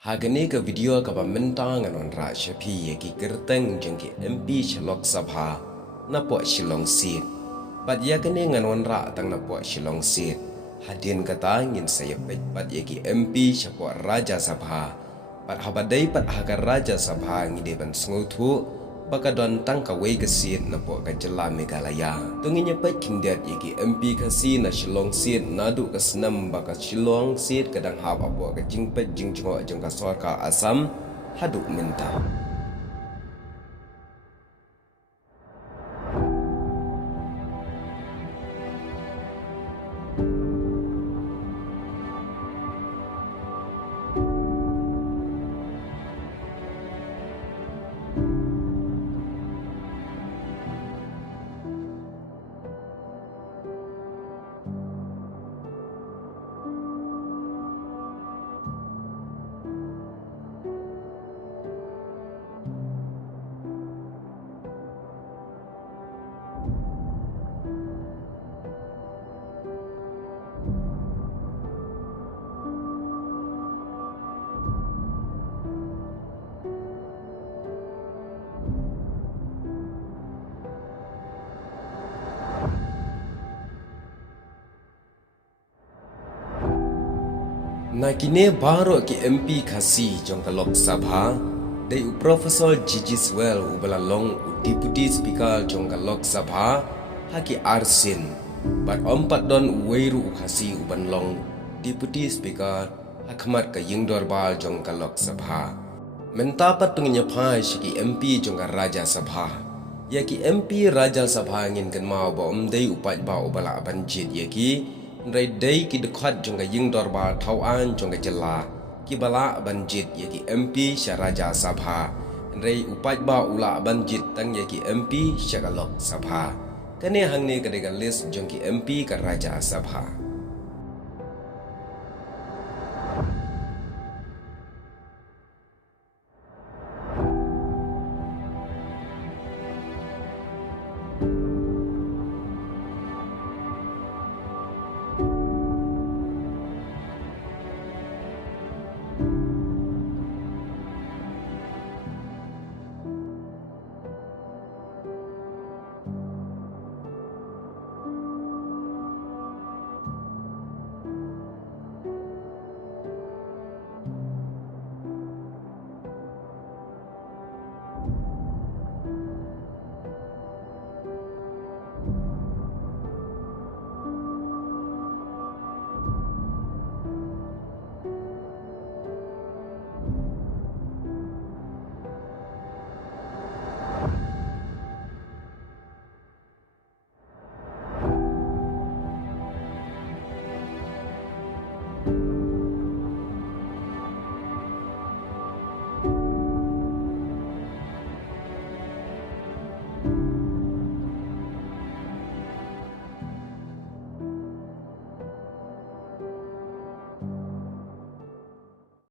Hagani ka video ka pamentang anon ra shapi yaki kerteng jengki MP Shalok Sabha napo Shillong Seat. Pat yakani nganon ra tang napo Shillong Seat. Hadin kata ngin saya pat yaki MP Shapo Raja Sabha. Pat habadai pat hagar Raja Sabha ngide ban sengutu baka don tang ka wei ka seat napo ka jela Meghalaya. Tunginya pat kindat yaki MP ka si na Shillong Seat nadu ka senam baka Shillong Seat kadang hab apo ka jingpet jingjingo jeng ka sorka Asam haduk minta. Nakine baru ki MP kasi jong ka Lok Sabha dai u Profesor Gigi Swell u balalong u Deputy Speaker jong ka Lok Sabha haki Arsin bat ompat don weiru u kasi u banlong Deputy Speaker hakmat ka Yingdor Bal jong ka Lok Sabha mentapat tunginya phai shiki MP jong ka Raja Sabha yaki MP Raja Sabha ngin kan mau ba dai upat ba u bala banjit yaki Rai day ki dekat jongga Yingdor Bal Tauan jongga jela ki bala banjit yaki MP Raja Sabha rai upat ba ula banjit tang yaki MP Lok Sabha kane hangni kadega list jongki MP ka Raja Sabha.